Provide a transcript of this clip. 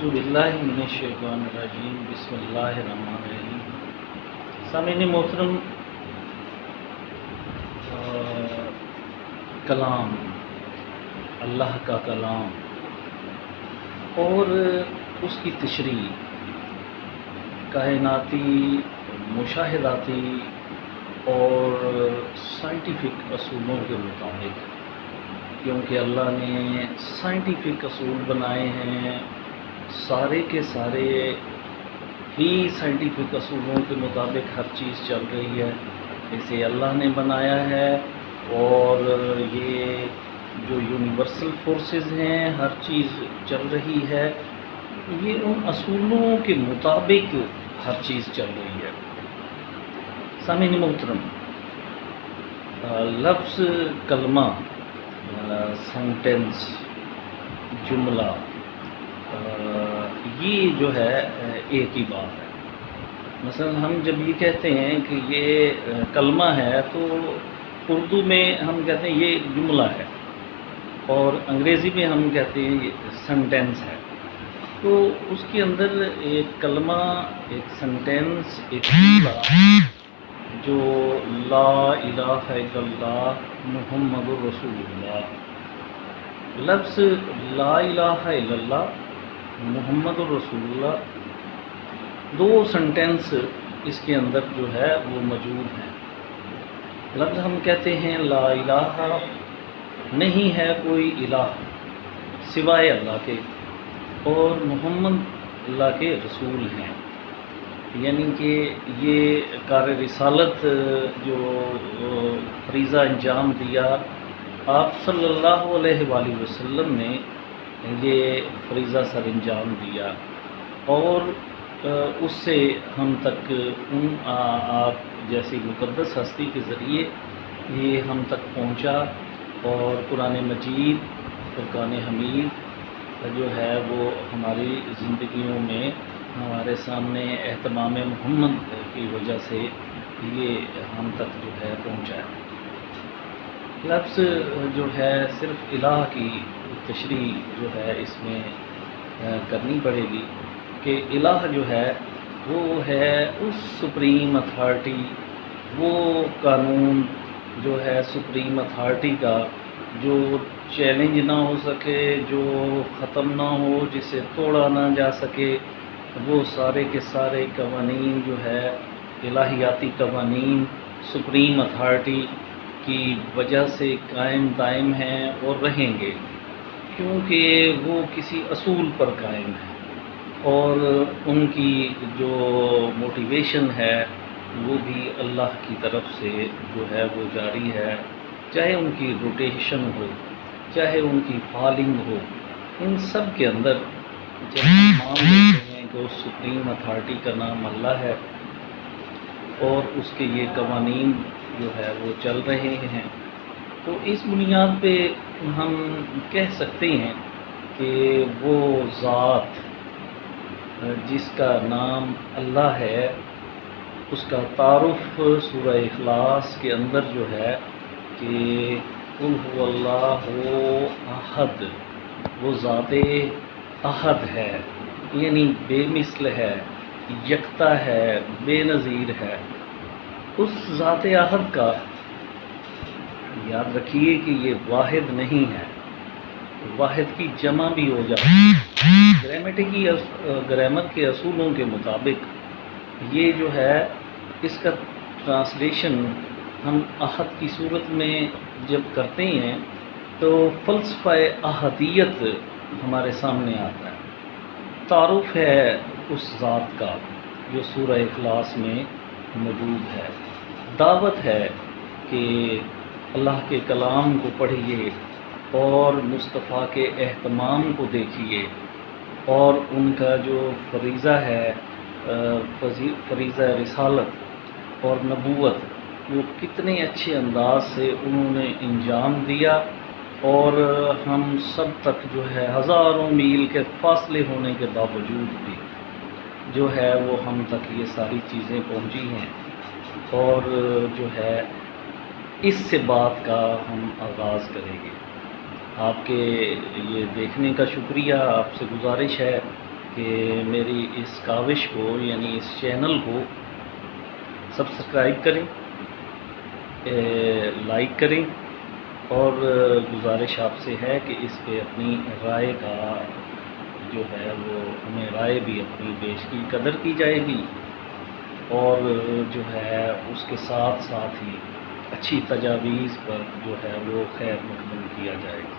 اعوذ باللہ من الشیطان الرجیم بسم اللہ الرحمن الرحیم۔ سامعین محترم، کلام، اللہ کا کلام اور اس کی تشریح کائناتی، مشاہداتی اور سائنٹیفک اصولوں کے مطابق، کیونکہ اللہ نے سائنٹیفک اصول بنائے ہیں، سارے کے سارے ہی سائنٹیفک اصولوں کے مطابق ہر چیز چل رہی ہے، اسے اللہ نے بنایا ہے۔ اور یہ جو یونیورسل فورسز ہیں، ہر چیز چل رہی ہے، یہ ان اصولوں کے مطابق ہر چیز چل رہی ہے۔ سامعین محترم، لفظ، کلمہ، سینٹنس، جملہ، یہ جو ہے ایک ہی بات ہے۔ مثلا ہم جب یہ کہتے ہیں کہ یہ کلمہ ہے تو اردو میں ہم کہتے ہیں یہ جملہ ہے، اور انگریزی میں ہم کہتے ہیں یہ سینٹنس ہے۔ تو اس کے اندر ایک کلمہ، ایک سینٹنس، ایک جملہ جو لا الہ الا اللہ محمد رسول اللہ، لفظ لا الہ الا اللہ محمد رسول اللہ، دو سینٹنس اس کے اندر جو ہے وہ موجود ہیں۔ لفظ ہم کہتے ہیں لا الہ، نہیں ہے کوئی الہ سوائے اللہ کے، اور محمد اللہ کے رسول ہیں، یعنی کہ یہ کار رسالت جو فریضہ انجام دیا آپ صلی اللہ علیہ وآلہ وسلم نے، یہ فریضہ سر انجام دیا، اور اس سے ہم تک ان آپ جیسی مقدس ہستی کے ذریعے یہ ہم تک پہنچا، اور قرآن مجید، فرقان حمید جو ہے وہ ہماری زندگیوں میں ہمارے سامنے اہتمام محمد کی وجہ سے یہ ہم تک جو ہے پہنچا ہے۔ لفظ جو ہے صرف الہ کی تشریح جو ہے اس میں کرنی پڑے گی کہ الہ جو ہے وہ ہے اس سپریم اتھارٹی، وہ قانون جو ہے سپریم اتھارٹی کا، جو چیلنج نہ ہو سکے، جو ختم نہ ہو، جسے توڑا نہ جا سکے، وہ سارے کے سارے قوانین جو ہے الہیاتی قوانین سپریم اتھارٹی کی وجہ سے قائم دائم ہیں اور رہیں گے، کیونکہ وہ کسی اصول پر قائم ہیں، اور ان کی جو موٹیویشن ہے وہ بھی اللہ کی طرف سے جو ہے وہ جاری ہے، چاہے ان کی روٹیشن ہو، چاہے ان کی فالنگ ہو، ان سب کے اندر جب ہم مان لیتے ہیں کہ اس سپریم اتھارٹی کا نام اللہ ہے، اور اس کے یہ قوانین جو ہے وہ چل رہے ہیں، تو اس بنیاد پہ ہم کہہ سکتے ہیں کہ وہ ذات جس کا نام اللہ ہے، اس کا تعارف سورہ اخلاص کے اندر جو ہے کہ قل هو اللہ احد، وہ ذات احد ہے، یعنی بے مثل ہے، یکتا ہے، بے نظیر ہے۔ اس ذات احد کا یاد رکھیے کہ یہ واحد نہیں ہے، واحد کی جمع بھی ہو جاتی ہے۔ گرامر کے اصولوں کے مطابق یہ جو ہے اس کا ٹرانسلیشن ہم احد کی صورت میں جب کرتے ہیں تو فلسفہ احدیت ہمارے سامنے آتا ہے، تعارف ہے اس ذات کا جو سورہ اخلاص میں موجود ہے، دعوت ہے کہ اللہ کے کلام کو پڑھیے اور مصطفیٰ کے اہتمام کو دیکھیے، اور ان کا جو فریضہ ہے، فریضہ رسالت اور نبوت، وہ کتنے اچھے انداز سے انہوں نے انجام دیا، اور ہم سب تک جو ہے ہزاروں میل کے فاصلے ہونے کے باوجود بھی جو ہے وہ ہم تک یہ ساری چیزیں پہنچی ہیں، اور جو ہے اس سے بات کا ہم آغاز کریں گے۔ آپ کے یہ دیکھنے کا شکریہ، آپ سے گزارش ہے کہ میری اس کاوش کو یعنی اس چینل کو سبسکرائب کریں، لائک کریں، اور گزارش آپ سے ہے کہ اس پہ اپنی رائے کا جو ہے وہ ہمیں رائے بھی اپنی پیش کی قدر کی جائے گی، اور جو ہے اس کے ساتھ ساتھ ہی اچھی تجاویز پر جو ہے وہ خیر مقدم کیا جائے گا۔